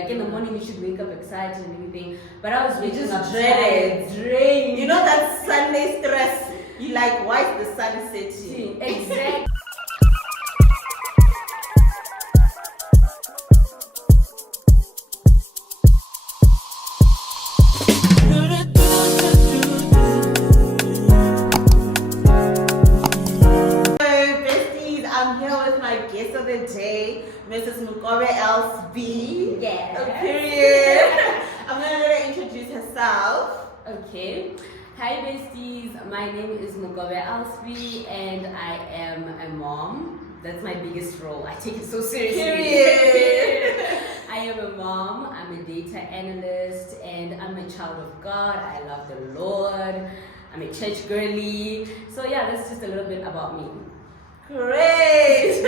Like in the morning, you should wake up excited and everything. But I was just up dreaded. drained. You know that Sunday stress? You like, why is the sun setting? Exactly. Guest of the day, Mrs. Mukovhe LB. Yeah. Period. I'm gonna let her introduce herself. Okay. Hi besties, my name is Mukovhe LB and I am a mom. That's my biggest role. I take it so seriously. Period. I am a mom, I'm a data analyst, and I'm a child of God. I love the Lord. I'm a church girly. So yeah, that's just a little bit about me. Great!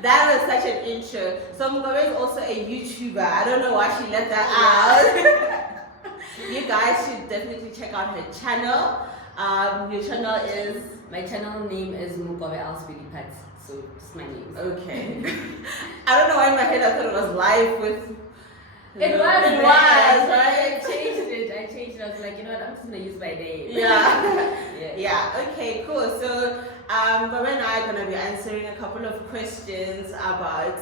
That was such an intro. So Mukovhe is also a YouTuber. I don't know why she let that out. You guys should definitely check out her channel. Your channel is? My channel name is Mukovhe LB Pets. So it's my name. Okay. I don't know why in my head I thought it was live with. It was, right? I changed it. I was like, you know what? I'm just gonna use my name. Yeah. Okay. Cool. So, Mukovhe and I are gonna be answering a couple of questions about,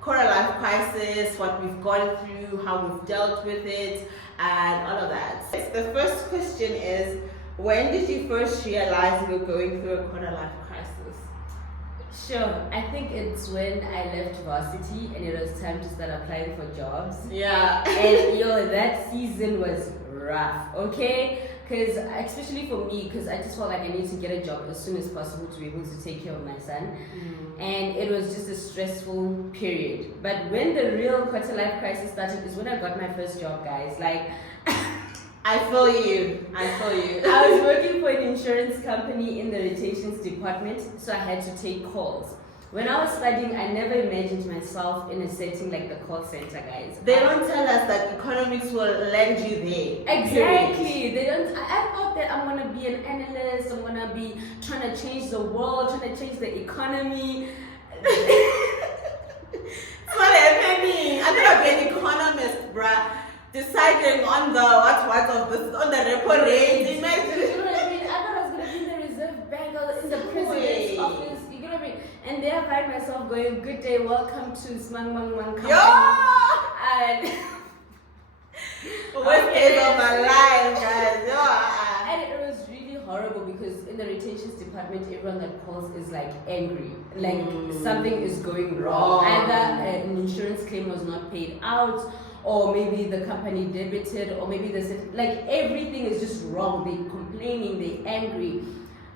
quarter life crisis, what we've gone through, how we've dealt with it, and all of that. The first question is, when did you first realize you were going through a quarter life crisis? Sure, I think it's when I left varsity and it was time to start applying for jobs. Yeah. And that season was rough, okay? Because especially for me, because I just felt like I need to get a job as soon as possible to be able to take care of my son. And it was just a stressful period. But when the real quarter life crisis started is when I got my first job, guys. Like, I feel you. I was working for an insurance company in the rotations department, so I had to take calls. When I was studying, I never imagined myself in a setting like the call center, guys. They don't tell us that economics will land you there. Exactly. They don't. I thought that I'm gonna be an analyst. I'm gonna be trying to change the world, trying to change the economy. It's not happening. I think I'll be an economist, bruh. Deciding on the on the repo rate. Imagine. You know what I mean? I thought I was gonna be in the Reserve Bank or in the president's office. You know what I mean? And there I find myself going, "Good day, welcome to Smang Mang Mang Company." And worst days of my life, guys. And it was really horrible because in the rotations department, everyone that calls is like angry, like something is going wrong. Either an insurance claim was not paid out, or maybe the company debited, or maybe like everything is just wrong. They're complaining, they're angry.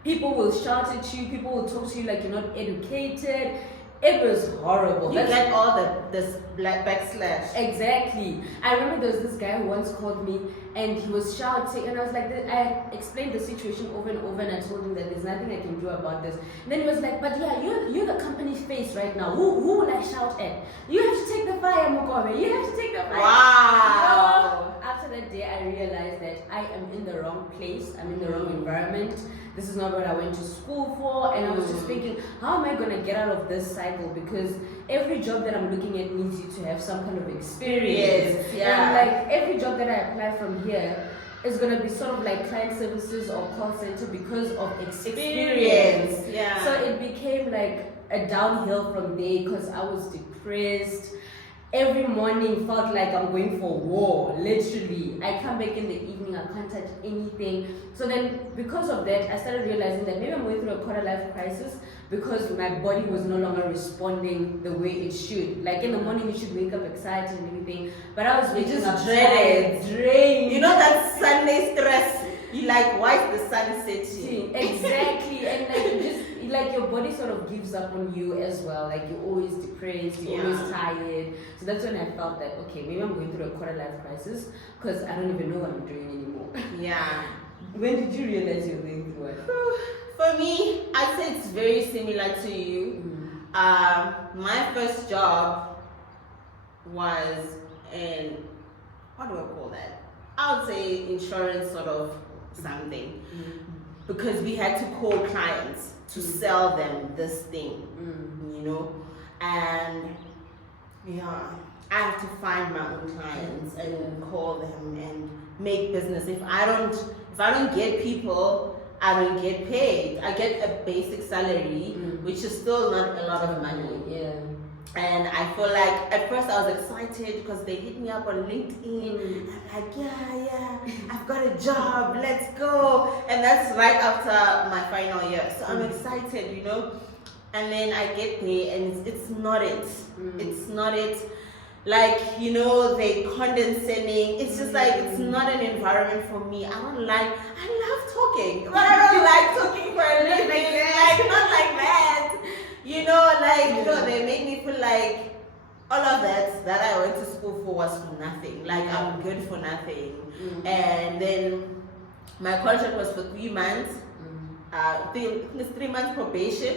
People will shout at you, people will talk to you like you're not educated. It was horrible. You get all this black backslash. Exactly. I remember there was this guy who once called me and he was shouting, and I was like, I explained the situation over and over, and I told him that there's nothing I can do about this. And then he was like, but yeah, you're the company's face right now. Who will I shout at? You have to take the fire, Mukovhe. You have to take the fire. Wow. After that day, I realized that I am in the wrong place. I'm in the wrong environment. This is not what I went to school for. And I was just thinking, how am I going to get out of this cycle? Because every job that I'm looking at needs you to have some kind of experience. Yeah. And like every job that I apply from here is going to be sort of like client services or call center because of experience. Yeah. So it became like a downhill from there because I was depressed. Every morning felt like I'm going for war, literally. I come back in the evening, I can't touch anything. So then, because of that, I started realizing that maybe I'm going through a quarter life crisis because my body was no longer responding the way it should. Like in the morning, you should wake up excited and everything, but I was waking up drained. You know that Sunday stress? You like, why is the sun setting? Exactly, and like you just like your body sort of gives up on you as well. Like you're always depressed, you're always tired. So that's when I felt that okay, maybe I'm going through a quarter life crisis because I don't even know what I'm doing anymore. Yeah. When did you realize you're going through it? For me, I'd say it's very similar to you. My first job was in, what do I call that? I would say insurance sort of something. Because we had to call clients to sell them this thing, and yeah, I have to find my own clients and call them and make business. If I don't get people, I don't get paid. I get a basic salary, which is still not a lot of money. Yeah. And I feel like at first I was excited because they hit me up on LinkedIn. I'm like, yeah, I've got a job, let's go. And that's right after my final year. So I'm excited, you know. And then I get there and it's not it. It's not it. Like, you know, they condescending. It's just like, it's not an environment for me. I love talking, but I don't like talking for a living. Like, not like that. You know, like, you know, they make me feel like all of that I went to school for was for nothing. Like, I'm good for nothing. And then my contract was for 3 months. It's 3 months probation.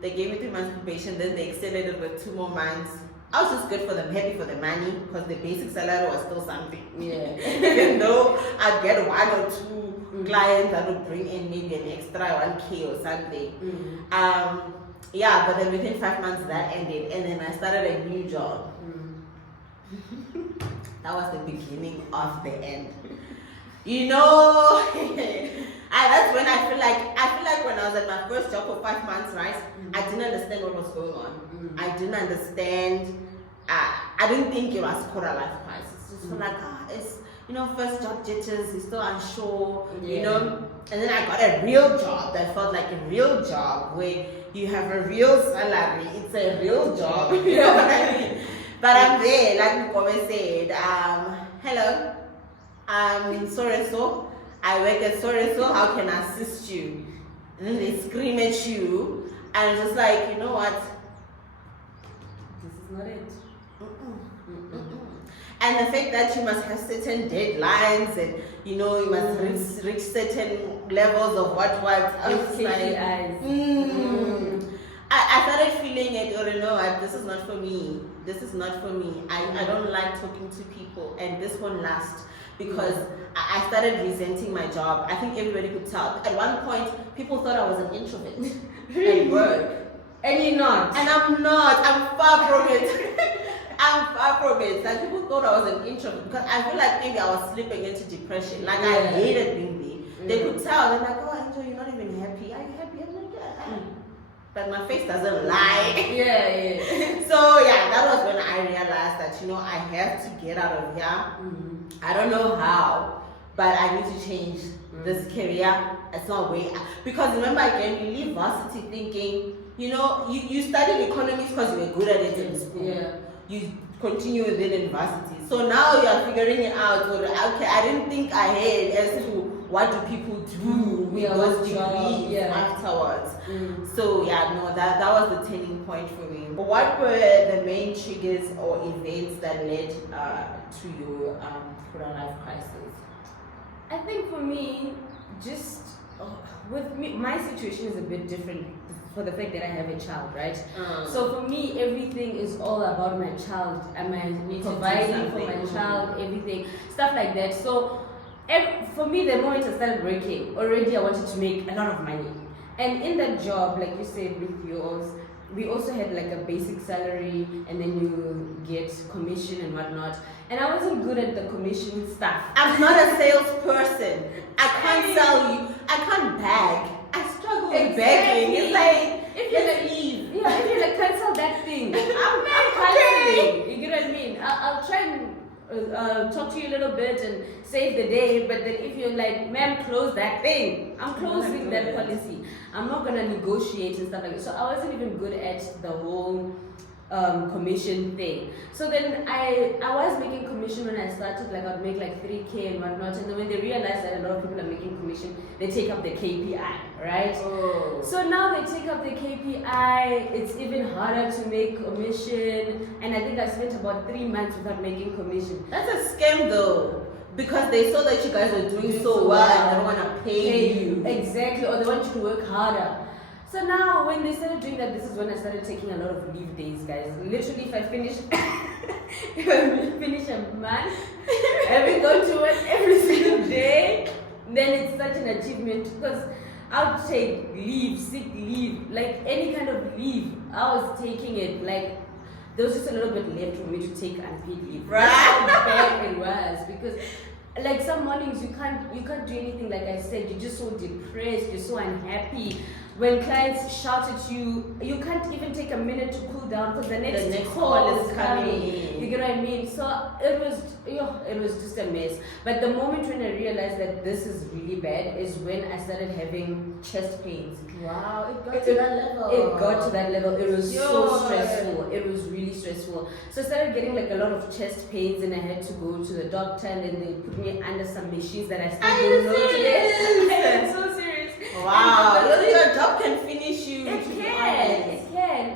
They gave me 3 months probation, then they extended it with 2 more months. I was just good for them, happy for the money, because the basic salary was still something. Yeah. Even though I'd get 1 or 2 clients that would bring in maybe an extra 1K or something. Yeah, but then within 5 months that ended, and then I started a new job. That was the beginning of the end. You know, that's when I feel like when I was at my first job for 5 months, right? I didn't understand what was going on. I didn't understand. I didn't think it was quarter life crisis. Just feel like, it's, you know, first job jitters, you're still unsure, you know. And then I got a real job that felt like a real job where you have a real salary. It's a real job, you know what I mean? But I'm there, like Mukovhe said. Hello, I'm so. I work at so. How can I assist you? And then they scream at you, and I'm just like, you know what? This is not it. And the fact that you must have certain deadlines, and you know you must reach certain levels of what. I was like, I started feeling it. Or you know what? This is not for me. This is not for me. I don't like talking to people, and this won't last. Because I started resenting my job. I think everybody could tell. At one point, people thought I was an introvert at work. And you're not. And I'm not. I'm far from it. I'm far from it. Like, people thought I was an introvert because I feel like maybe I was slipping into depression. Like, I hated being there. They could tell. They're like, oh, Angel, you're not even happy. Are you happy? I'm like, yeah. But my face doesn't lie. So, yeah, that was when I realized that, you know, I have to get out of here. I don't know how, but I need to change this career. It's not way. Because remember, again, you leave varsity thinking, you know, you studied economics because you were good at it in school. Yeah. You continue with it in varsity. So now you are figuring it out. Okay, I didn't think ahead as to what do people do with those degrees afterwards. So yeah, no, that was the turning point for me. But what were the main triggers or events that led to your quarter life crisis? I think for me, just with me, my situation is a bit different for the fact that I have a child, right? So for me, everything is all about my child. Am I providing for my child, everything, stuff like that. So for me, the moment I started working, already I wanted to make a lot of money. And in that job, like you said with yours, we also had like a basic salary, and then you get commission and whatnot. And I wasn't good at the commission stuff. I'm not a salesperson. I can't sell you. I can't bag. I struggle with begging. It's like, if you like, leave. Yeah, if you like, cancel that thing. I'm canceling. You get what I mean? I'll try and talk to you a little bit and save the day, but then if you're like, ma'am, close that thing, I'm closing that policy. I'm not gonna negotiate and stuff like that. So I wasn't even good at the whole commission thing. So then I was making commission when I started, like I'd make like 3K and whatnot, and then when they realized that a lot of people are making commission, they take up the KPI, right? So now they take up the KPI, it's even harder to make commission, and I think I spent about 3 months without making commission. That's a scam though, because they saw that you guys were doing so well and they don't want to pay you. Exactly, or they want you to work harder. So now, when they started doing that, this is when I started taking a lot of leave days, guys. Literally, if I finish a month, having gone to work every single day, then it's such an achievement, because I would take leave, sick leave, like any kind of leave. I was taking it. Like there was just a little bit left for me to take unpaid leave. Right. That's how bad it was, because like some mornings you can't do anything. Like I said, you're just so depressed, you're so unhappy. When clients shout at you, you can't even take a minute to cool down because the next call is coming. You get what I mean? So it was just a mess. But the moment when I realized that this is really bad is when I started having chest pains. Wow, it got to that level. It got to that level. It was so stressful. It was really stressful. So I started getting like a lot of chest pains, and I had to go to the doctor, and then they put me under some machines that I still don't know today. I'm so serious. Wow, your job can finish you. It can.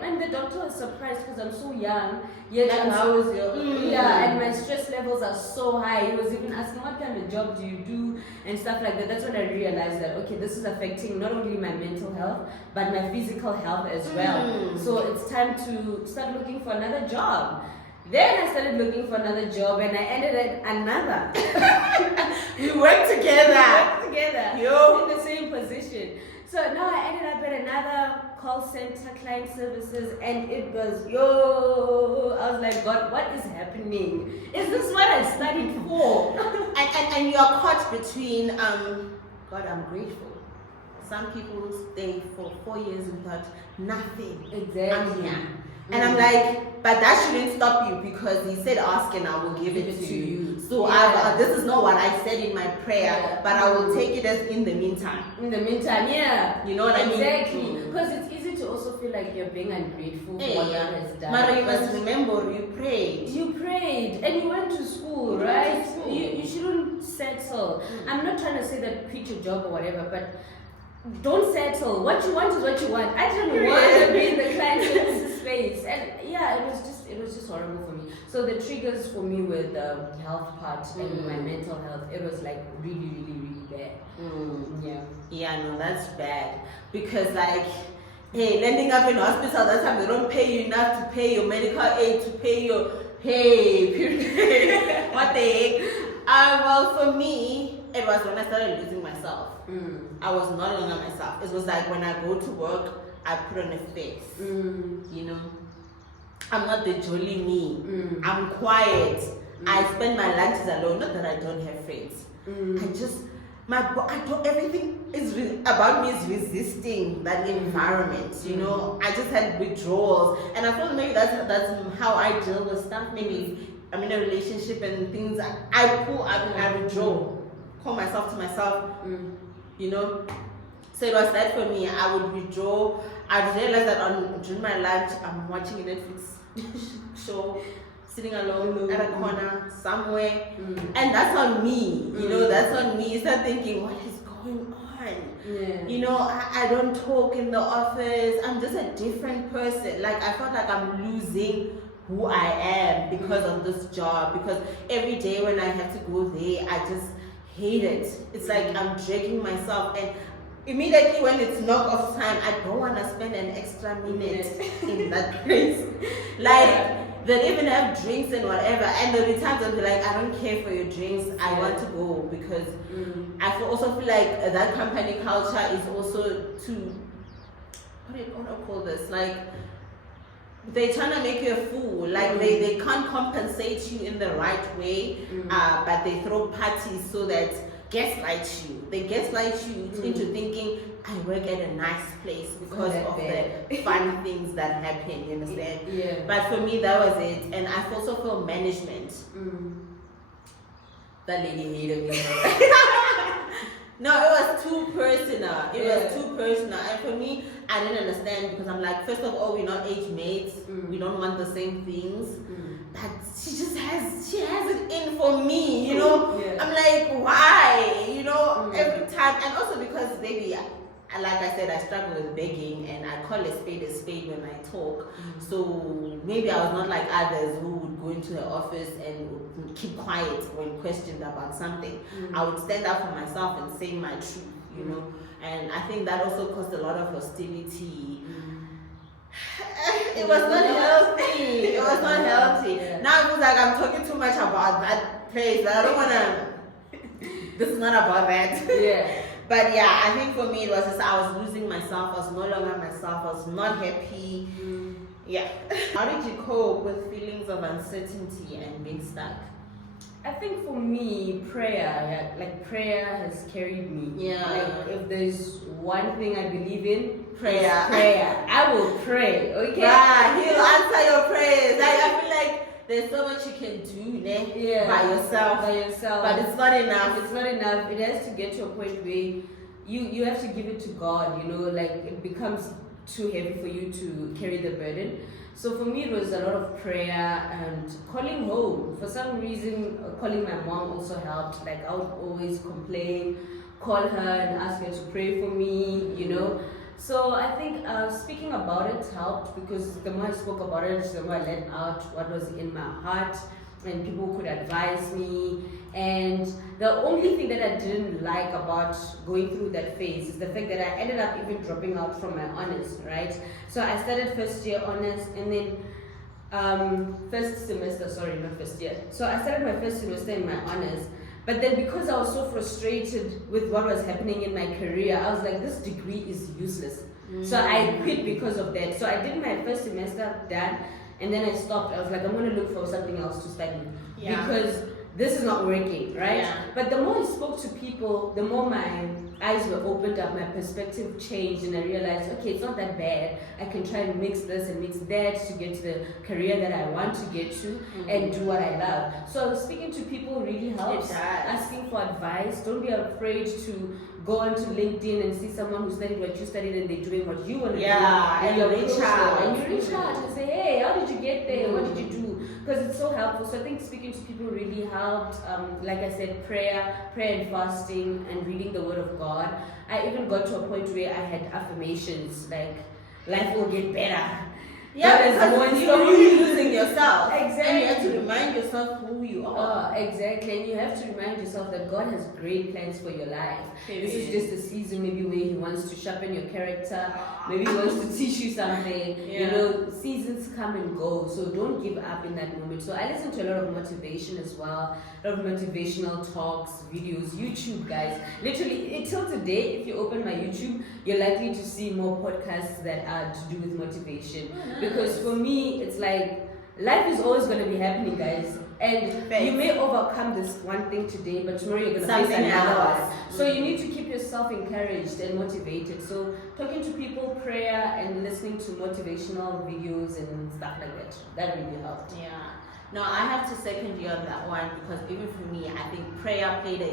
And the doctor was surprised because I'm so young. Yet and how was your and my stress levels are so high. He was even asking, what kind of job do you do and stuff like that. That's when I realized that okay, this is affecting not only my mental health but my physical health as well. So it's time to start looking for another job. Then I started looking for another job, and I ended at another. We worked together. In the same position. So now I ended up at another call center, client services, and it was I was like, God, what is happening? Is this what I studied for? and you are caught between God, I'm grateful. Some people stay for 4 years without nothing. Exactly. And I'm like, but that shouldn't stop you because he said ask and I will give it to you. So this is not what I said in my prayer, but I will take it as in the meantime. In the meantime, you know what I mean? Exactly. Because it's easy to also feel like you're being ungrateful for what God has done. Mara, you must remember, you prayed. You prayed and you went to school, right? You shouldn't settle. I'm not trying to say that quit your job or whatever, but don't settle. What you want is what you want. I didn't want to be in the client services space, and it was just horrible for me. So the triggers for me with the health part and my mental health, it was like really, really, really bad. Yeah, no, that's bad because like, hey, landing up in hospital that time they don't pay you enough to pay your medical aid, to pay your period. What the heck? Well, for me, it was when I started losing myself. I was not longer myself. It was like when I go to work, I put on a face. You know, I'm not the jolly me. I'm quiet. I spend my lunches alone. Not that I don't have friends. Everything is about me is resisting that environment. You know, I just had withdrawals, and I feel maybe that's how I deal with stuff. Maybe I'm in a relationship and things I pull up and I withdraw. Call myself to myself, you know. So it was that for me. I would withdraw. I'd realize that during my lunch, I'm watching a Netflix show, sitting alone at a corner somewhere, and that's on me. You know, that's on me. Start thinking, what is going on? You know, I don't talk in the office. I'm just a different person. Like I felt like I'm losing who I am because of this job. Because every day when I have to go there, I just hate it. It's like I'm dragging myself, and immediately when it's knock off time, I don't want to spend an extra minute in that place. Like they even have drinks and whatever, and there'll be times I'll be like, I don't care for your drinks, I want to go, because I also feel like that company culture is also too, what do you want to call this, like they're trying to make you a fool. Like they can't compensate you in the right way, but they throw parties so that gaslight you. They gaslight you into thinking I work at a nice place because of the fun things that happen. You understand? But for me, that was it, and I also feel management. That lady hated me. No, it was too personal. It was too personal. And for me, I didn't understand because I'm like, first of all, we're not age mates. We don't want the same things. But she has it in for me, you know? I'm like, why? You know, every time. And also because, baby, like I said, I struggle with begging, and I call a spade when I talk. So maybe I was not like others who would go into the office and would keep quiet when questioned about something. I would stand up for myself and say my truth, you know. And I think that also caused a lot of hostility. It was not healthy. It was not healthy. Now it was like I'm talking too much about that place, but I don't want to. This is not about that. But yeah, I think for me it was just I was losing myself. I was no longer myself. I was not happy. Yeah. How did you cope with feelings of uncertainty and being stuck? I think for me, prayer, prayer has carried me. Yeah. Like if there's one thing I believe in, prayer. It's prayer. I will pray. Okay. Yeah, He'll answer your prayers. Like I feel like there's so much you can do by yourself. But it's not enough. It's not enough. It has to get to a point where you have to give it to God. You know, like it becomes too heavy for you to carry the burden. So for me, it was a lot of prayer and calling home. For some reason, calling my mom also helped. Like I would always complain, call her and ask her to pray for me, you know. So I think speaking about it helped, because the more I spoke about it, the more I let out what was in my heart, and people could advise me. And the only thing that I didn't like about going through that phase is the fact that I ended up even dropping out from my honors, right? So I started first year honors, and then first semester, sorry, not first year. So I started my first semester in my honors. But then because I was so frustrated with what was happening in my career, I was like, this degree is useless. So I quit because of that. So I did my first semester done, and then I stopped. I was like, I'm going to look for something else to study. Because this is not working, right? But the more I spoke to people, the more my eyes were opened up, my perspective changed, and I realized, okay, it's not that bad. I can try and mix this and mix that to get to the career that I want to get to and do what I love. So speaking to people really helps. Asking for advice. Don't be afraid to go onto LinkedIn and see someone who studied what you studied and they're doing what you want to do. And you reach out. And you reach out and say, hey, how did you get there? What did you do? Because it's so helpful. So I think speaking to people really helped. Like I said, prayer and fasting and reading the Word of God. I even got to a point where I had affirmations like, life will get better. Because you're really losing yourself. Exactly. And you have to remind yourself who you are. Exactly. And you have to remind yourself that God has great plans for your life. This is just a season maybe where He wants to sharpen your character. Maybe He wants to teach you something. You know, seasons come and go. So don't give up in that moment. So I listen to a lot of motivation as well. A lot of motivational talks, videos, YouTube, guys. Literally, till today, if you open my YouTube, you're likely to see more podcasts that are to do with motivation. Because for me, it's like life is always going to be happening, guys. And you may overcome this one thing today, but tomorrow you're going to face another one. So you need to keep yourself encouraged and motivated. So talking to people, prayer, and listening to motivational videos and stuff like that, that really helped. No, I have to second you on that one, because even for me, I think prayer played a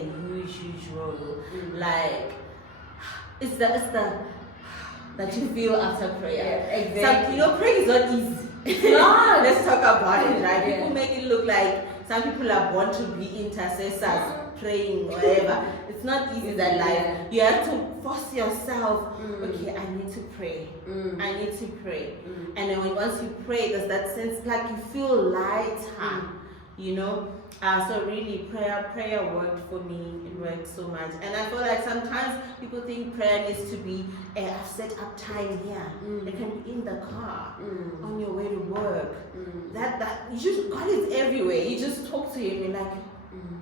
huge role. Like, it's the that you feel after prayer. Exactly. So, prayer is not easy. It's not. Let's talk about it, right? People make it look like some people are born to be intercessors, praying, whatever. It's not easy, that life. You have to force yourself. Okay, I need to pray. I need to pray. And then once you pray, there's that sense like you feel lighter, you know. So really, prayer worked for me. It worked so much. And I feel like sometimes people think prayer needs to be, I've set up time here. It can be in the car, on your way to work. That you just, God is everywhere. You just talk to Him. You're like,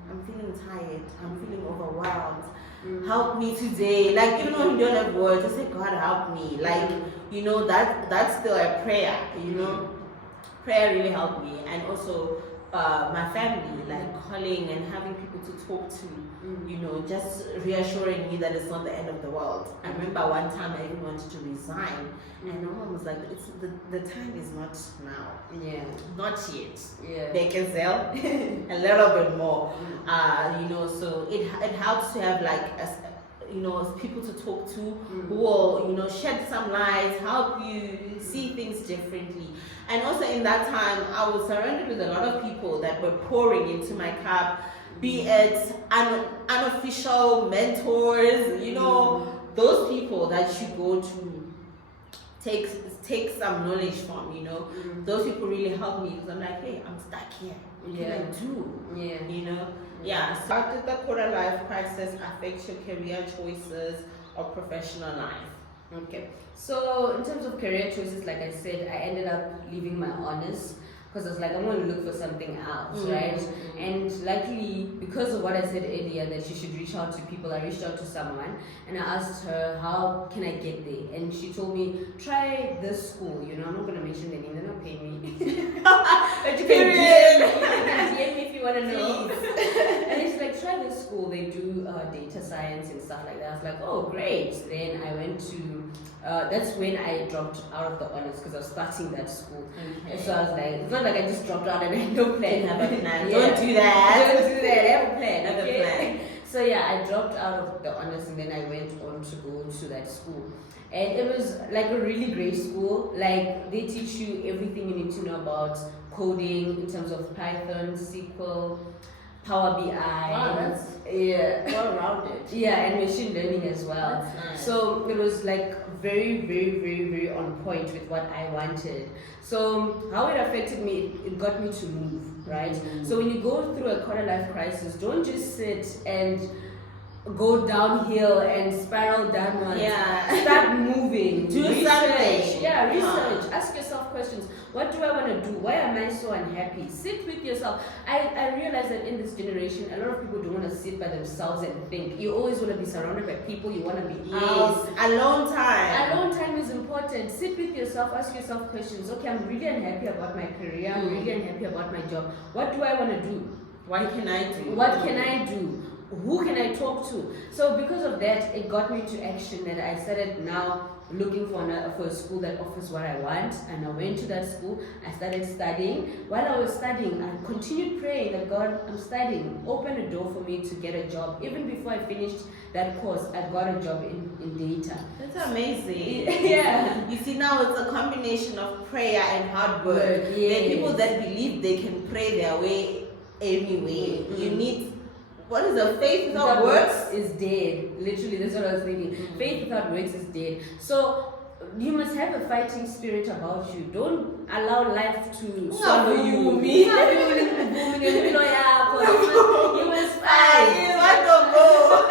I'm feeling tired. I'm feeling overwhelmed. Help me today. Like, even when you don't have words, just say, God, help me. Like, that's still a prayer. Prayer really helped me. And also, my family, like calling and having people to talk to, just reassuring me that it's not the end of the world. I remember one time I even wanted to resign, and my mom was like, the time is not now. Not yet. They can sell a little bit more. So it helps to have like people to talk to who will, shed some light, help you see things differently. And also in that time, I was surrounded with a lot of people that were pouring into my cup, be it unofficial mentors, those people that you go to take some knowledge from, those people really helped me, because I'm like, hey, I'm stuck here. What can I do? So how did the quarter life crisis affect your career choices or professional life? Okay, so in terms of career choices, like I said, I ended up leaving my honors. because I was like, I'm going to look for something else, right? And luckily, because of what I said earlier, that she should reach out to people, I reached out to someone and I asked her, how can I get there? And she told me, try this school. You know, I'm not going to mention the name, they're not paying me. But you can DM me if you want to know. And it's like, try this school. They do data science and stuff like that. I was like, oh, great. Then I went to, that's when I dropped out of the honors because I was starting that school. Okay. So I was like, it's not like I just dropped out and I had no plan. Have a plan. Yeah. Don't do that. Don't do that. I have a plan. Have Okay? a plan. So yeah, I dropped out of the honors and then I went on to go to that school. And it was like a really great school. Like they teach you everything you need to know about coding in terms of Python, SQL, Power BI. Wow, that's well-rounded. Yeah, and machine learning as well. That's nice. So it was like very, very, very, very on point with what I wanted. So how it affected me, it got me to move, right? So when you go through a quarter life crisis, don't just sit and go downhill and spiral downwards. Yeah. Start moving. Do research. something. Yeah, research. Ask yourself questions. What do I want to do? Why am I so unhappy? Sit with yourself. I realize that in this generation, a lot of people don't want to sit by themselves and think. You always want to be surrounded by people. You want to be out. Alone time. Alone time is important. Sit with yourself. Ask yourself questions. Okay, I'm really unhappy about my career. I'm really unhappy about my job. What do I want to do? What can I do? What can I do? Who can I talk to? So because of that, it got me to action that I started now looking for a school that offers what I want, and I went to that school. I started studying. While I was studying, I continued praying that God, I'm studying. Open a door for me to get a job. Even before I finished that course, I got a job in data. That's amazing. Yeah. You see, now it's a combination of prayer and hard work. Yes. There are people that believe they can pray their way anyway. You need, what is the faith without works? Is dead. Literally, that's what I was thinking. Faith without works is dead. So you must have a fighting spirit about you. Don't allow life to swallow you. You must fight. I don't know.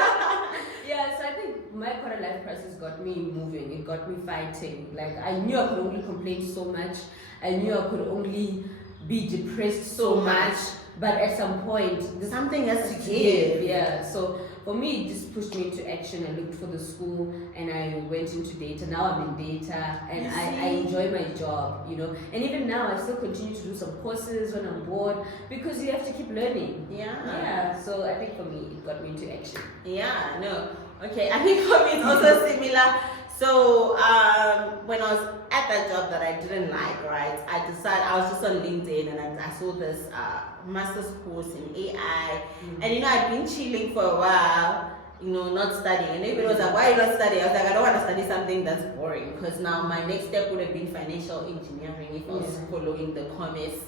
Yeah, so I think my quarter life crisis got me moving. It got me fighting. Like I knew I could only complain so much. I knew I could only be depressed so much. But at some point, something has to give. Yeah. So for me, it just pushed me into action. I looked for the school and I went into data. Now I'm in data and I enjoy my job, you know. And even now, I still continue to do some courses when I'm bored because you have to keep learning. Yeah. So I think for me, it got me into action. Yeah. No. Okay. I think for me, it's also similar. So when I was at that job that I didn't like, right, I decided, I was just on LinkedIn and I saw this master's course in AI. And you know, I'd been chilling for a while, you know, not studying. And everybody was like, why are you not studying? I was like, I don't want to study something that's boring, because now my next step would have been financial engineering if I was following the commerce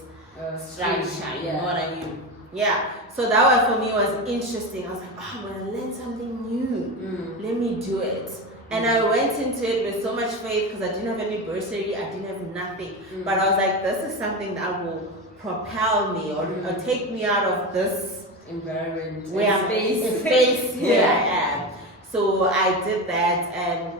structure, you know what I mean? Yeah, so that one for me was interesting. I was like, oh, I'm going to learn something new. Let me do it. And I went into it with so much faith because I didn't have any bursary, I didn't have nothing. But I was like, this is something that will propel me or take me out of this environment, where I'm space where I am. So I did that, and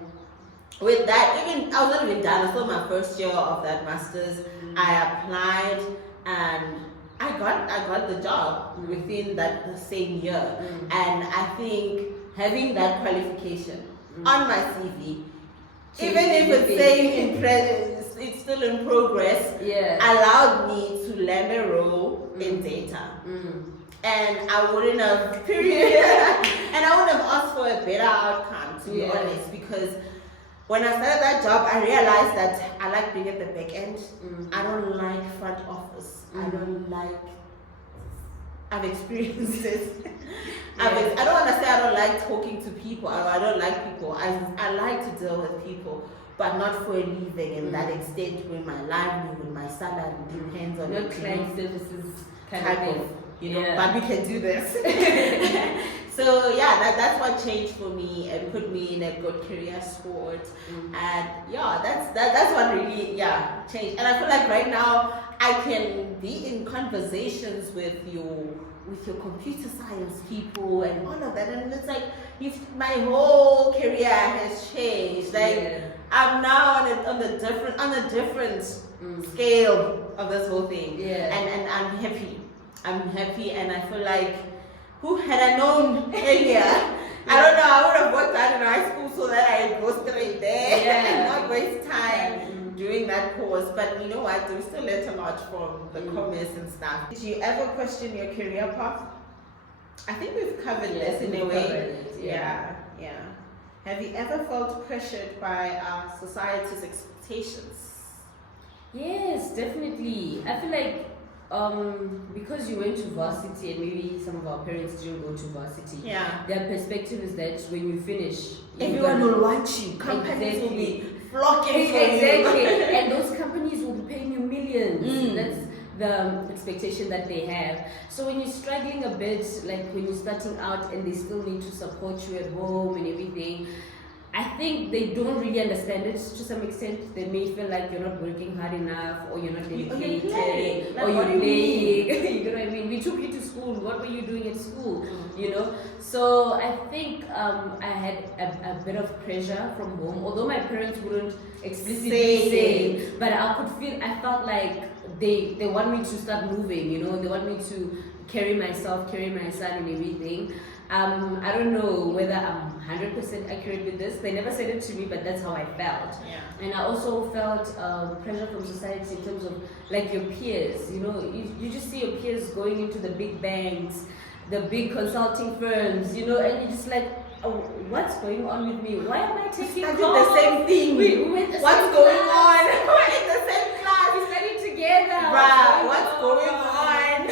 with that, even I was not even done. I was still my first year of that master's. I applied and I got the job within that same year. And I think having that qualification on my CV, even if it's saying it's still in progress, allowed me to land a role in data. And I wouldn't have and I wouldn't have asked for a better outcome, to be honest, because when I started that job, I realized that I like being at the back end. I don't like front office. I don't like, I've experienced this. I don't want to say I don't like talking to people. I don't like people. I like to deal with people, but not for a living in that extent where my livelihood, my salary depends on no client services kind of thing. You know, but we can do this. So yeah, that's what changed for me and put me in a good career sport. And yeah, that's what really changed. And I feel like right now I can be in conversations with your computer science people and all of that, and it's like my whole career has changed. Like I'm now on a different scale of this whole thing. And I'm happy. And I feel like, who had I known earlier? I don't know, I would have worked out in high school so that I go straight there and not waste time doing that course. But you know what? We still learned a lot from the comments and stuff. Did you ever question your career path? I think we've covered this in a way. Yeah. Have you ever felt pressured by society's expectations? Yes, definitely. I feel like because you went to varsity and maybe some of our parents didn't go to varsity, their perspective is that when you finish, everyone will want you. Companies will be flocking for you. Exactly. And those companies will be paying you millions. That's the expectation that they have. So when you're struggling a bit, like when you're starting out and they still need to support you at home and everything, I think they don't really understand it to some extent. They may feel like you're not working hard enough, or you're not dedicated, or you're playing. You know what I mean? We took you to school. What were you doing at school? You know? So I think I had a bit of pressure from home, although my parents wouldn't explicitly say, but I felt like they want me to start moving, you know? They want me to carry myself, carry my son and everything. I don't know whether I'm 100% accurate with this. They never said it to me, but that's how I felt. And I also felt pressure from society in terms of like your peers. You know, you just see your peers going into the big banks, the big consulting firms, you know, and you're just like, oh, what's going on with me? Why am I taking the same thing? We went the what's same going class. on? We're in the same class. We studied together. Bruh, what's going on?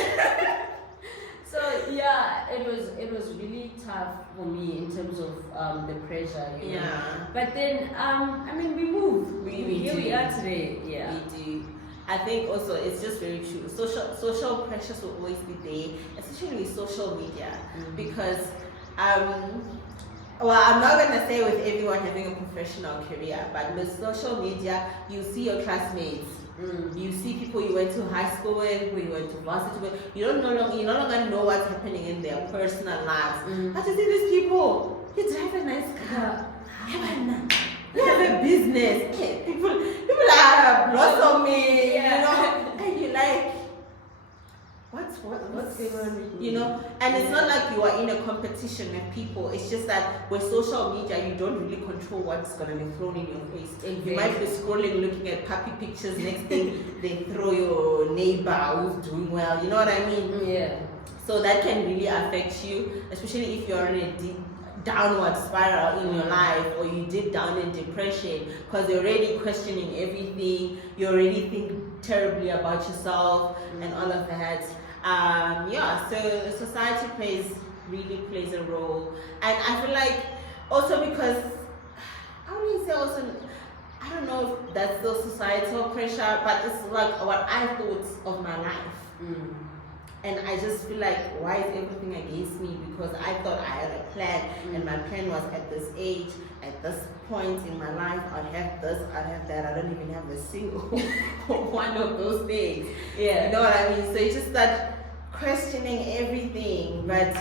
So yeah, it was really tough for me in terms of the pressure. You know? But then I mean, we moved. Here we are today. Yeah. We do. I think also it's just very true. Social pressures will always be there, especially with social media, because well, I'm not gonna say with everyone having a professional career, but with social media, you see your classmates. You see people you went to high school with, who you went to varsity with. You no longer know what's happening in their personal lives. But you see these people, you drive a nice car, you have a business. People are blossoming, you know, and you're like, what's going on with you know? And it's not like you are in a competition with people. It's just that with social media, you don't really control what's gonna be thrown in your face. You might be scrolling, looking at puppy pictures. Next thing, they throw your neighbor who's doing well. You know what I mean? Yeah. So that can really affect you, especially if you're in a deep downward spiral in your life, or you deep down in depression, because you're already questioning everything. You already think terribly about yourself and all of that. So society really plays a role, and I feel like also because I wouldn't say also, I don't know if that's the societal pressure, but it's like what I thought of my life. And I just feel like, why is everything against me? Because I thought I had a plan, and my plan was at this age, at this point in my life, I'd have this, I'd have that. I don't even have a single one of those things. Yeah, you know what I mean? So you just start questioning everything. But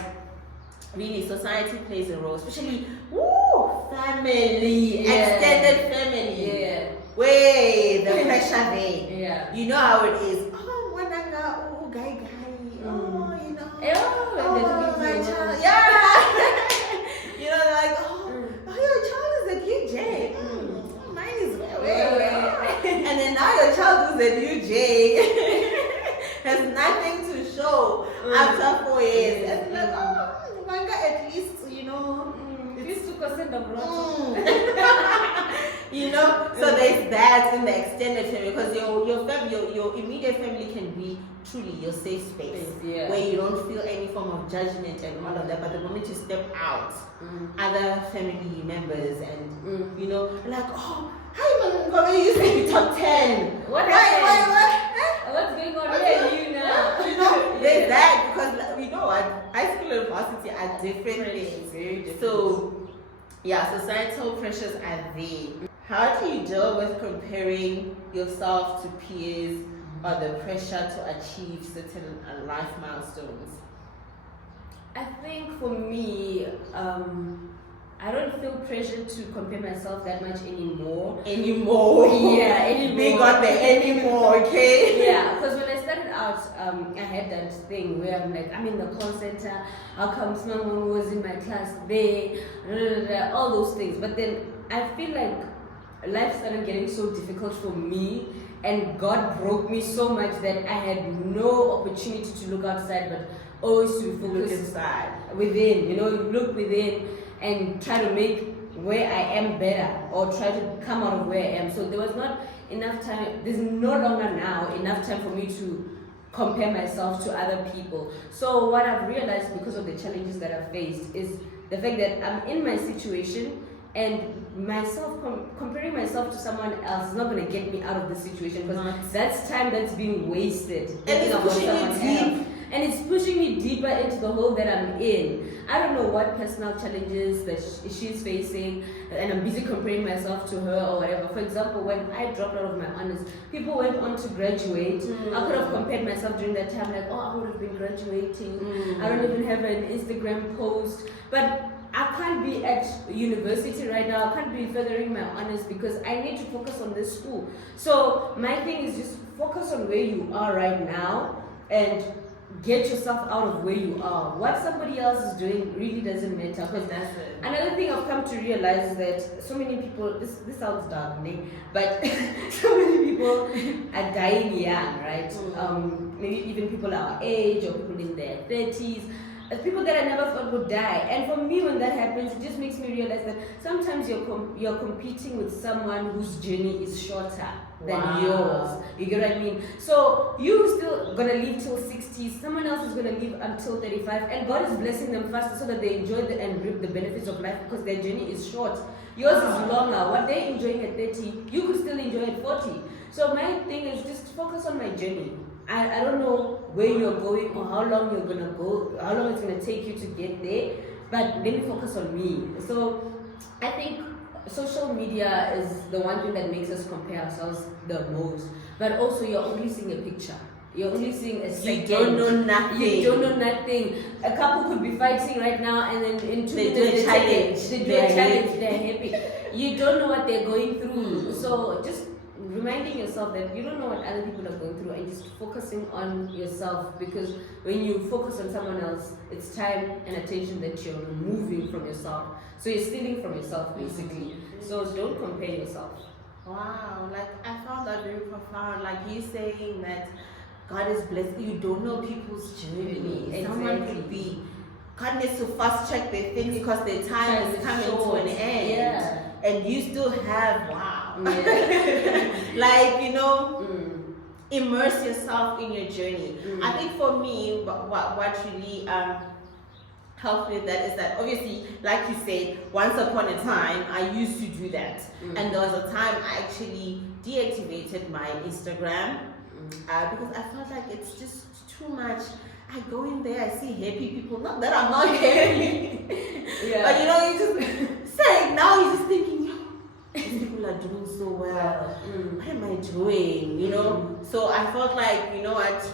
really, society plays a role, especially family, extended family. Yeah, way the pressure there. Yeah, you know how it is. Oh, wananga, oh, guy. Oh, you know. Oh, my child. Yeah. You know, like, your child is at UJ. Mine is way. And then now your child is at UJ. Has nothing to show after 4 years. And like, manga at least, you know. You know, so there's that in the extended family, because your immediate family can be truly your safe space, where you don't feel any form of judgment and all of that. But the moment you step out, other family members and you know, like, oh, hi Mukovhe, you used to be top 10. What? What's going on here? You know, you know, there's that, because you know what, high school and varsity are different things. Very different. So yeah, societal pressures are there. How do you deal with comparing yourself to peers or the pressure to achieve certain life milestones? I think for me, I don't feel pressure to compare myself that much anymore. Yeah, anymore. They got the anymore, okay? Yeah, because when I started out, I had that thing where I'm like, I'm in the call center, how come someone was in my class there, all those things. But then I feel like life started getting so difficult for me, and God broke me so much that I had no opportunity to look outside, but always to focus inside. Within, you look within and try to make where I am better, or try to come out of where I am. So there was not enough time, there's no longer now enough time for me to compare myself to other people. So what I've realized because of the challenges that I've faced is the fact that I'm in my situation, and comparing myself to someone else is not going to get me out of the situation, because that's time that's being wasted. And it's pushing you deep. And it's pushing me deeper into the hole that I'm in. I don't know what personal challenges that she's facing, and I'm busy comparing myself to her or whatever. For example, when I dropped out of my honors, people went on to graduate. I could have compared myself during that time, like, oh, I would have been graduating. I don't even have an Instagram post. But I can't be at university right now. I can't be furthering my honors because I need to focus on this school. So my thing is just focus on where you are right now and get yourself out of where you are. What somebody else is doing really doesn't matter. Because another thing I've come to realize is that so many people, this sounds dark, but so many people are dying young, right? Maybe even people our age or people in their 30s. People that I never thought would die. And for me, when that happens, it just makes me realize that sometimes you're competing with someone whose journey is shorter than yours. You get what I mean? So you're still gonna live till 60, someone else is gonna live until 35, and God is blessing them faster so that they enjoy and reap the benefits of life because their journey is short. Yours is longer. What they're enjoying at 30, you could still enjoy at 40. So my thing is just focus on my journey. I don't know where you're going or how long you're gonna go, how long it's gonna take you to get there, but let me focus on me. So I think social media is the one thing that makes us compare ourselves the most. But also you're only seeing a picture. You're only seeing a second. You don't know nothing. You don't know nothing. A couple could be fighting right now, and then in 2 minutes they do a challenge. They do a challenge. They're happy. You don't know what they're going through. So just reminding yourself that you don't know what other people are going through, and just focusing on yourself, because when you focus on someone else, it's time and attention that you're removing from yourself. So you're stealing from yourself basically. So don't compare yourself. Wow, like I found that very profound. Like you saying that God is blessed. You don't know people's journey. Exactly. Someone could be, God needs to fast check their things because their time is coming to an end. Yeah. And you still have, like, immerse yourself in your journey. I think for me, what really helped with that is that obviously, like you said, once upon a time, I used to do that. And there was a time I actually deactivated my Instagram because I felt like it's just too much. I go in there, I see happy people. Not that I'm not happy. But you just say, now you're just thinking, yo, these people are doing so well. What am I doing? So I felt like, you know what,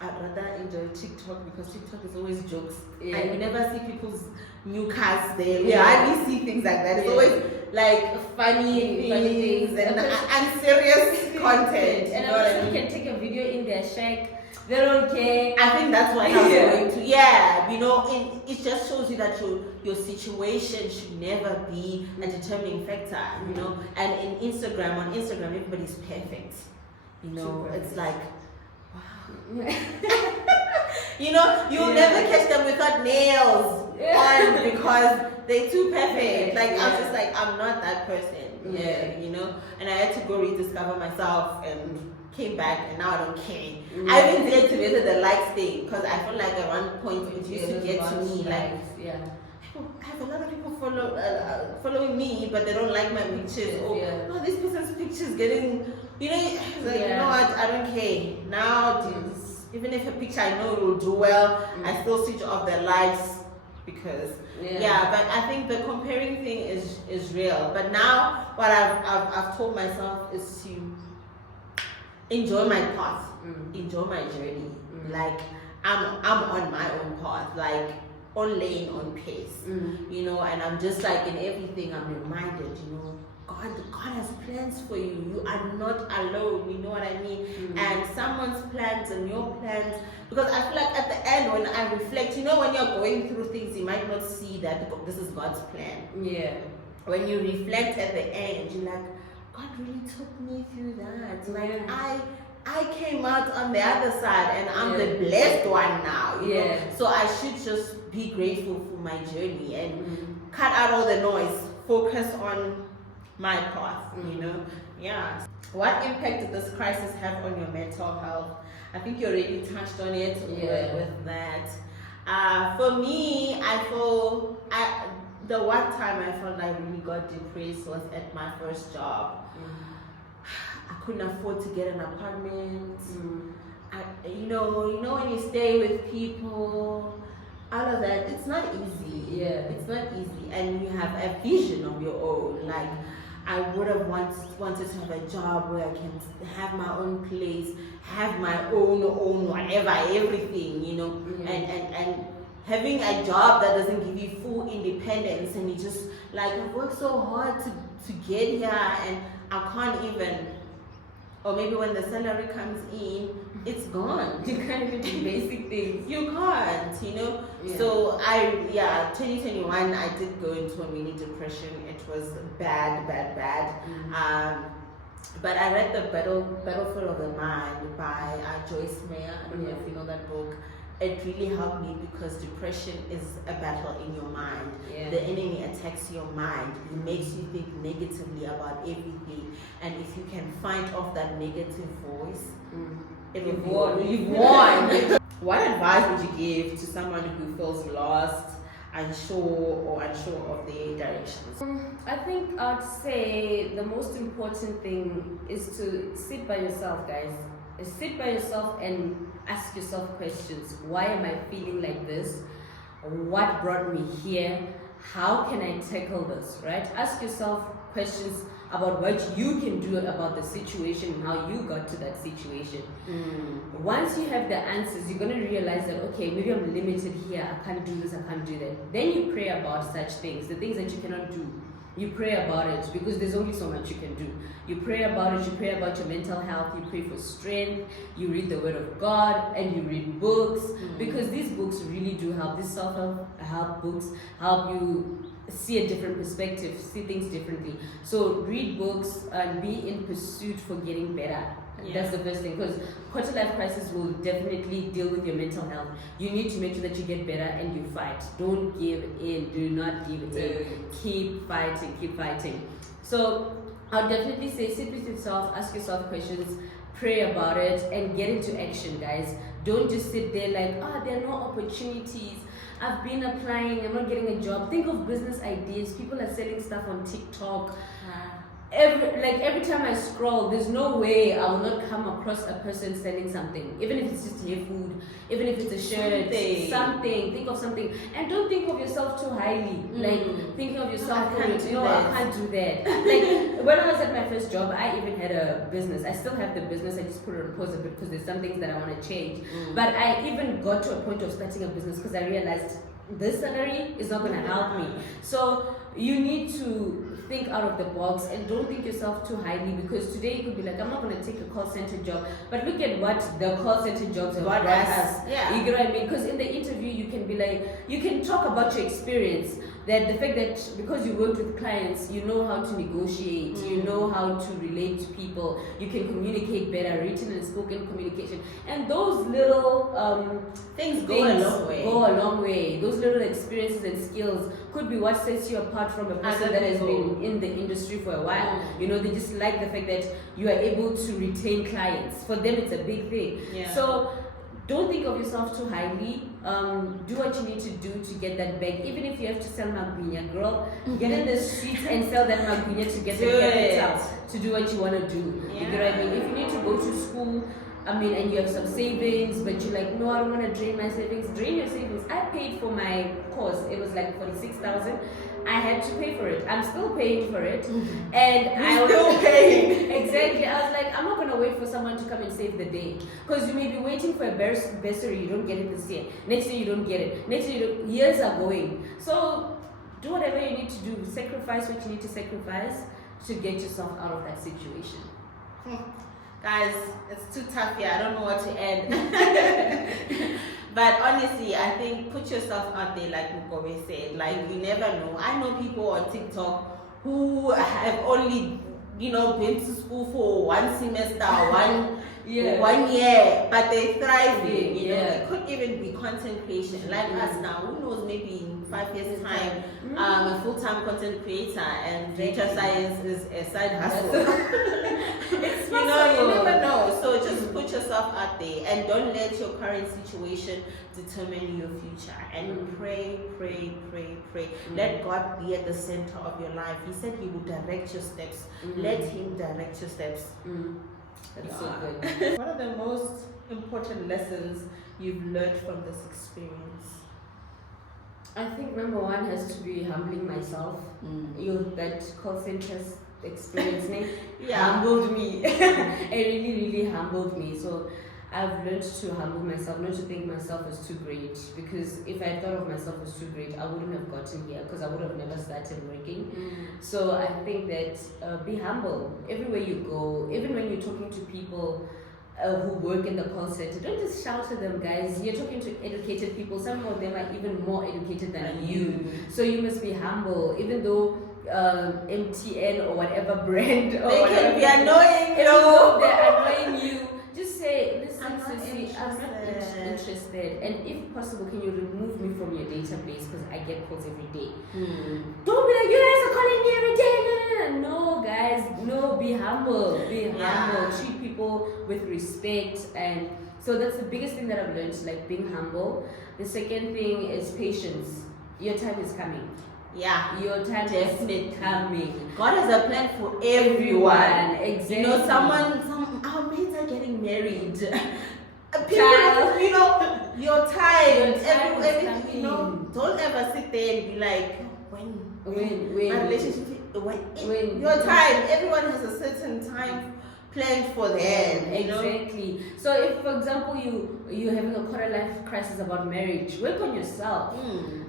I'd rather enjoy TikTok because TikTok is always jokes. And you never see people's new cars there. We hardly see things like that. It's always like funny things and serious content. And also you can take a video in their shack. They don't care. I think that's what I was going to. Yeah, it just shows you that your situation should never be a determining factor. And on Instagram, everybody's perfect. It's like, wow. You'll never catch them without nails on because they're too perfect. Like I'm just like, I'm not that person. And I had to go rediscover myself and came back, and now I don't care. I even deactivated the likes thing because I felt like at one point it used to get to me like, I have a lot of people following me, but they don't like my pictures. Oh, this person's picture is getting, you know what? I don't care now. Even if a picture I know it will do well, I still switch off the likes because but I think the comparing thing is real. But now what I've told myself is to enjoy my path. enjoy my journey. Like I'm on my own path, like on lane, on pace, you know, and I'm just like in everything I'm reminded, you know, God has plans for you. You are not alone, you know what I mean? And someone's plans and your plans, because I feel like at the end when I reflect, you know, when you're going through things, you might not see that this is God's plan. Yeah. When you reflect at the end, you're like, God really took me through that. Like I came out on the other side and I'm the blessed one now, you know? So I should just be grateful for my journey and cut out all the noise, focus on my path, you know? Yeah. What impact did this crisis have on your mental health? I think you already touched on it with that. For me, the one time I felt I really got depressed was at my first job. I couldn't afford to get an apartment. You know when you stay with people, all of that, it's not easy. It's not easy, and you have a vision of your own. Like I would have wanted to have a job where I can have my own place, have my own whatever, everything, you know, and having a job that doesn't give you full independence, and you just like I've worked so hard to get here and I can't even, or maybe when the salary comes in, it's gone. You can't even do basic things. You can't, you know. So 2021 I did go into a mini depression. It was bad. But I read the Battlefield of the Mind by Joyce Meyer. I don't know if you know that book. It really helped me because depression is a battle in your mind. The enemy attacks your mind. He makes you think negatively about everything. And if you can fight off that negative voice, you've won. What advice would you give to someone who feels lost, unsure of their directions? I think I'd say the most important thing is to sit by yourself, guys. Sit by yourself and ask yourself questions. Why am I feeling like this? What brought me here? How can I tackle this, right? Ask yourself questions about what you can do about the situation and how you got to that situation. Once you have the answers, you're going to realize that, okay, maybe I'm limited here. I can't do this, I can't do that. Then you pray about such things, the things that you cannot do. You pray about it because there's only so much you can do. You pray about it, you pray about your mental health, you pray for strength, you read the word of God, and you read books, because these books really do help. These self-help books help you see a different perspective, see things differently. So read books and be in pursuit for getting better. That's the first thing, because quarter life crisis will definitely deal with your mental health. You need to make sure that you get better and you fight. Don't give in. Do not give in. Keep fighting. So I'll definitely say sit with yourself, ask yourself questions, pray about it, and get into action, guys. Don't just sit there like, there are no opportunities. I've been applying, I'm not getting a job. Think of business ideas. People are selling stuff on TikTok. Every time I scroll, there's no way I will not come across a person selling something, even if it's just hair food, even if it's a shirt, something. Think of something, and don't think of yourself too highly. Like thinking of yourself, I can't do that. Like when I was at my first job, I even had a business. I still have the business. I just put it on pause a bit because there's some things that I want to change. But I even got to a point of starting a business because I realized this salary is not going to help me. So you need to think out of the box and don't think yourself too highly, because today you could be like, I'm not going to take a call center job, but look at what the call center jobs have brought us. You get what I mean? Because in the interview you can be like, you can talk about your experience, that the fact that because you worked with clients, you know how to negotiate, you know how to relate to people, you can communicate better, written and spoken communication, and those little things go a long way. Those little experiences and skills could be what sets you apart from a person that has been in the industry for a while. You know, they just like the fact that you are able to retain clients. For them, it's a big thing. So don't think of yourself too highly. Do what you need to do to get that bag. Even if you have to sell magwinya, girl, get in the streets and sell that magwinya to get the capital to do what you want to do. You get what I mean? If you need to go to school, and you have some savings, but you're like, no, I don't want to drain my savings. Drain your savings. I paid for my course. it was like 46,000. I had to pay for it. I'm still paying for it, and I was still paying. Exactly. I was like, I'm not gonna wait for someone to come and save the day, because you may be waiting for a bursary, you don't get it this year. Next year you don't get it. Next year years are going. So do whatever you need to do. Sacrifice what you need to sacrifice to get yourself out of that situation. Guys, it's too tough here. I don't know what to add. But honestly, I think put yourself out there, like Mukovhe said. Like, you never know. I know people on TikTok who have only, been to school for one semester, one year, but they're thriving. It could even be content creation. Like us now, who knows, maybe in 5 years' time, a full-time content creator, and data science is a side hustle. It's you never know. So just put yourself out there and don't let your current situation determine your future. And pray. Let God be at the center of your life. He said He will direct your steps. Let Him direct your steps. That's so good. What are the most important lessons you've learned from this experience? I think number one has to be humbling myself. That call center experience humbled me. It really humbled me. So I've learned to humble myself, not to think myself as too great. Because if I thought of myself as too great, I wouldn't have gotten here, because I would have never started working. So I think that be humble everywhere you go, even when you're talking to people who work in the call center. Don't just shout at them, guys. You're talking to educated people. Some of them are even more educated than you. So you must be humble, even though MTN or whatever brand or they whatever, can be annoying. even though they're annoying you, just say, listen, I'm not interested. And if possible, can you remove me from your database, because I get calls every day. Don't be like, you guys are calling me every day. No, guys, no, be humble. Be humble. Treat people with respect. And so that's the biggest thing that I've learned, like being humble. The second thing is patience. Your time is coming. Your time is coming. God has a plan for everyone. Exactly. Our mates are getting married. People, your time, everything. Don't ever sit there and be like, when my relationship, when your time. Everyone has a certain time planned for them. Exactly. So if, for example, you're having a quarter life crisis about marriage, work on yourself.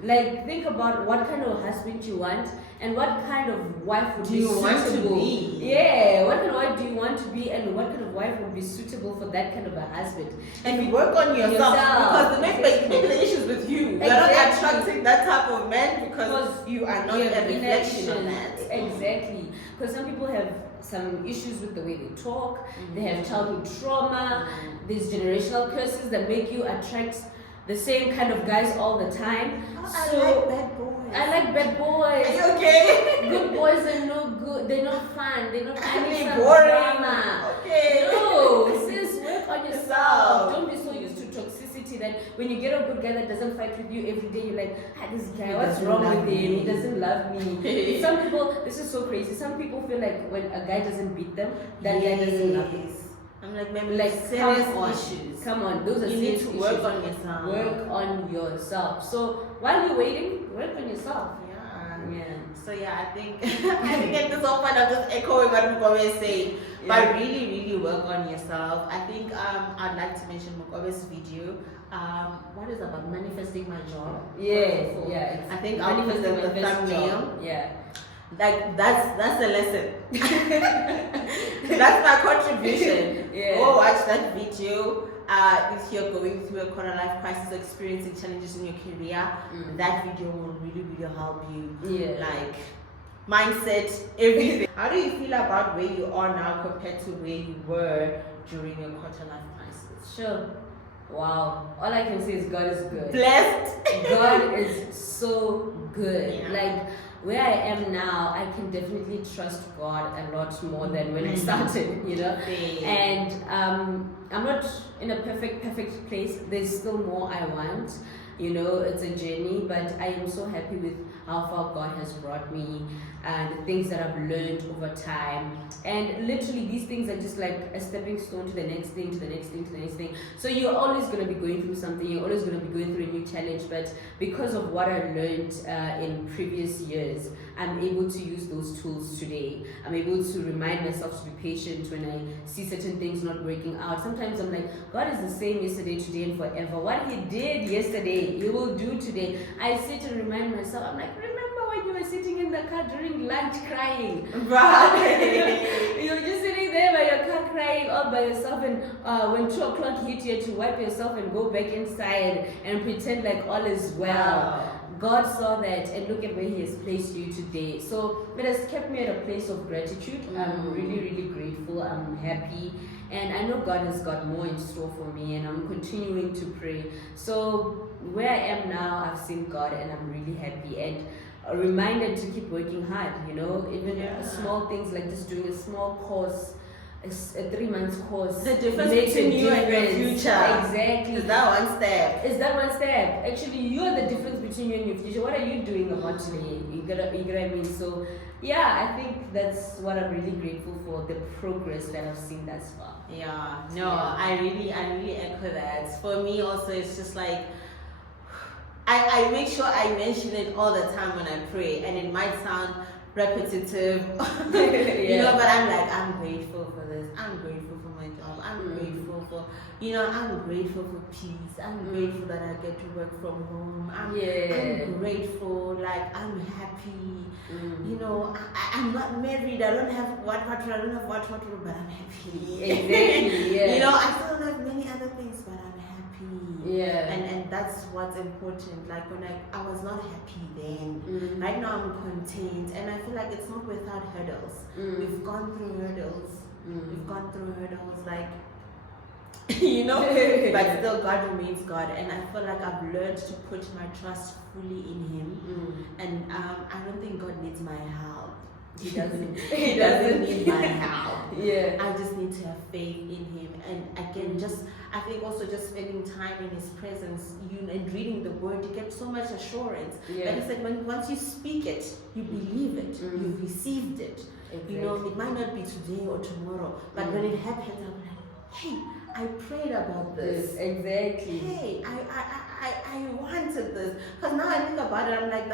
Like, think about what kind of husband you want and what kind of wife would be suitable. Want to be? Yeah, what kind of wife do you want to be, and what kind of wife would be suitable for that kind of a husband? And work on yourself, because maybe the issues with you. You're not attracting that type of man because you are not a reflection of that. Exactly. Because some people have some issues with the way they talk. They have childhood trauma. There's generational curses that make you attract the same kind of guys all the time. I like bad boys. I like bad boys. Are you okay? Good boys are no good. They're not fun. They're not actually boring. Drama. Okay. No, sis, work on yourself. Don't be so used to toxicity that when you get a good guy that doesn't fight with you every day, you're like, this guy, what's wrong with him? He doesn't love me. Some people, this is so crazy. Some people feel like when a guy doesn't beat them, that guy doesn't love them. I'm like serious issues. Come on, those are you serious need to issues. work on yourself. Work on yourself. So while you're waiting, work on yourself. So I think at this whole point I'm just echoing what Mukovhe saying. But really work on yourself. I think I'd like to mention Mukovhe's video. What is about manifesting my job? Yeah. I think I'll put the thumbnail. Yeah. Like that's the lesson. That's my contribution. Go watch that video. If you're going through a quarter life crisis, experiencing challenges in your career, that video will really help you. Like mindset, everything. How do you feel about where you are now compared to where you were during your quarter life crisis? Sure. Wow. All I can say is God is good. Blessed. God is so good. Like, where I am now, I can definitely trust God a lot more than when I started, And I'm not in a perfect place. There's still more I want. It's a journey. but I am so happy with how far God has brought me and the things that I've learned over time. And literally these things are just like a stepping stone to the next thing, to the next thing, to the next thing. So you're always going to be going through something, you're always going to be going through a new challenge, but because of what I learned in previous years, I'm able to use those tools today. I'm able to remind myself to be patient when I see certain things not working out. Sometimes I'm like, God is the same yesterday, today, and forever. What He did yesterday, He will do today. I sit and remind myself, I'm like, remember when you were sitting in the car during lunch crying? Right. You're just sitting there by your car crying all by yourself, and when 2 o'clock hit, you had to wipe yourself and go back inside and pretend like all is well. Wow. God saw that, and look at where He has placed you today. So it has kept me at a place of gratitude. I'm really, really grateful. I'm happy, and I know God has got more in store for me, and I'm continuing to pray. So where I am now, I've seen God, and I'm really happy, and reminded to keep working hard. You know, even small things like just doing a small course, a 3 months course. The difference makes a between you and your difference. future. Exactly. Is that one step? Is that one step? Actually, you're the difference between you and your future. What are you doing about today? You get what I mean? So, yeah, I think that's what I'm really grateful for, the progress that I've seen thus far. Yeah, no, I really echo that. For me also, it's just like, I make sure I mention it all the time when I pray, and it might sound repetitive, you know, but I'm like, I'm grateful for this, I'm grateful for my job, I'm grateful for, you know, I'm grateful for peace, I'm grateful that I get to work from home, I'm grateful, like, I'm happy, you know, I'm not married, I don't have what, but I'm happy. Exactly, You know, I still don't have many other things, but I'm happy. Yeah. And that's what's important. Like when I was not happy then. Right now I'm content, and I feel like it's not without hurdles. We've gone through hurdles. We've gone through hurdles, like you know, but still God remains God, and I feel like I've learned to put my trust fully in Him. And I don't think God needs my help. He doesn't. He doesn't need my help. Yeah. I just need to have faith in Him, and again, I think also just spending time in His presence, and reading the Word, you get so much assurance. Yeah. Like I said, once you speak it, you believe it, you've received it. Exactly. You know, it might not be today or tomorrow, but when it happens, I'm like, hey, I prayed about this. Exactly. Hey, I wanted this. Because now I think about it, I'm like,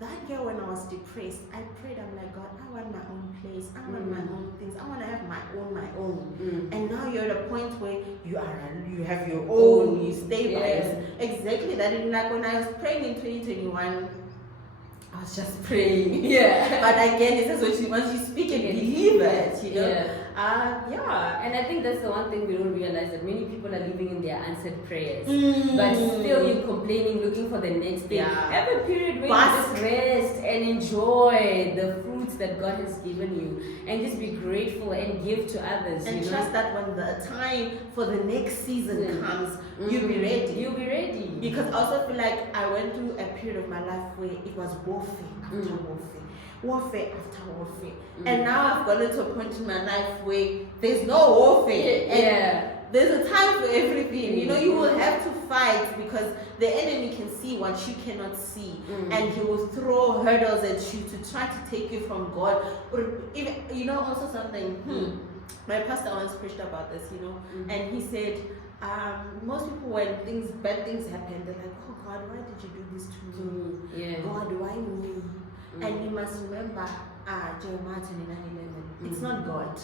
that girl when I was depressed, I prayed, I'm like, God, I want my own place, I want my own things, I want to have my own. And now you're at a point where you have your own, you stay by us. Exactly that. And like when I was praying in 2021, I was just praying. Yeah. But again, it says once you speak and believe it, you know. Yeah. And I think that's the one thing we don't realize, that many people are living in their answered prayers. But still you're complaining, looking for the next thing. Have a period where you just rest and enjoy the fruits that God has given you, and just be grateful and give to others. And trust that when the time for the next season comes, you'll be ready. You'll be ready. Because I also feel like I went through a period of my life where it was warfare after warfare after warfare. And now I've gotten to a point in my life where there's no warfare. And there's a time for everything. You know, you will have to fight because the enemy can see what you cannot see. And he will throw hurdles at you to try to take you from God. Or even, you know, also something, my pastor once preached about this, you know, and he said, most people, when bad things happen, they're like, oh God, why did you do this to me? God, why me? And you must remember Jeremiah 29:11. It's not God.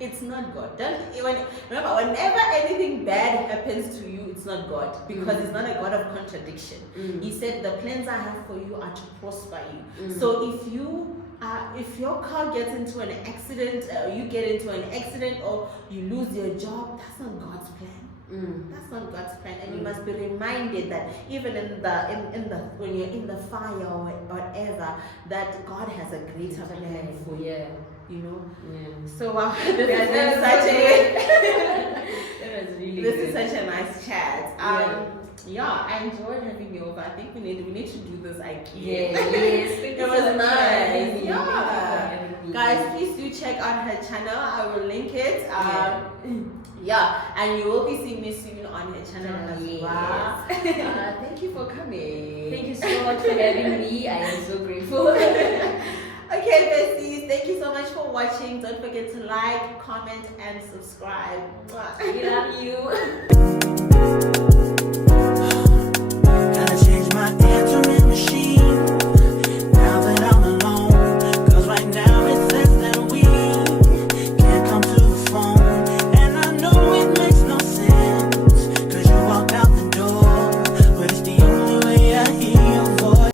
It's not God. Remember, whenever anything bad happens to you, it's not God, because He's not a God of contradiction. He said, the plans I have for you are to prosper you. So if your car gets into an accident, you get into an accident, or you lose your job, that's not God's plan. That's not God's plan, and you must be reminded that even in the when you're in the fire or whatever, that God has a greater plan for you. You know. So this is such a nice chat. I enjoyed having you over. I think we need to do this again. Yes, it was nice. me. Guys, please do check out her channel. I will link it. And you will be seeing me soon on her channel as well. Thank you for coming. Thank you so much for having me. I am so grateful. Okay, besties, thank you so much for watching. Don't forget to like, comment, and subscribe. We love you.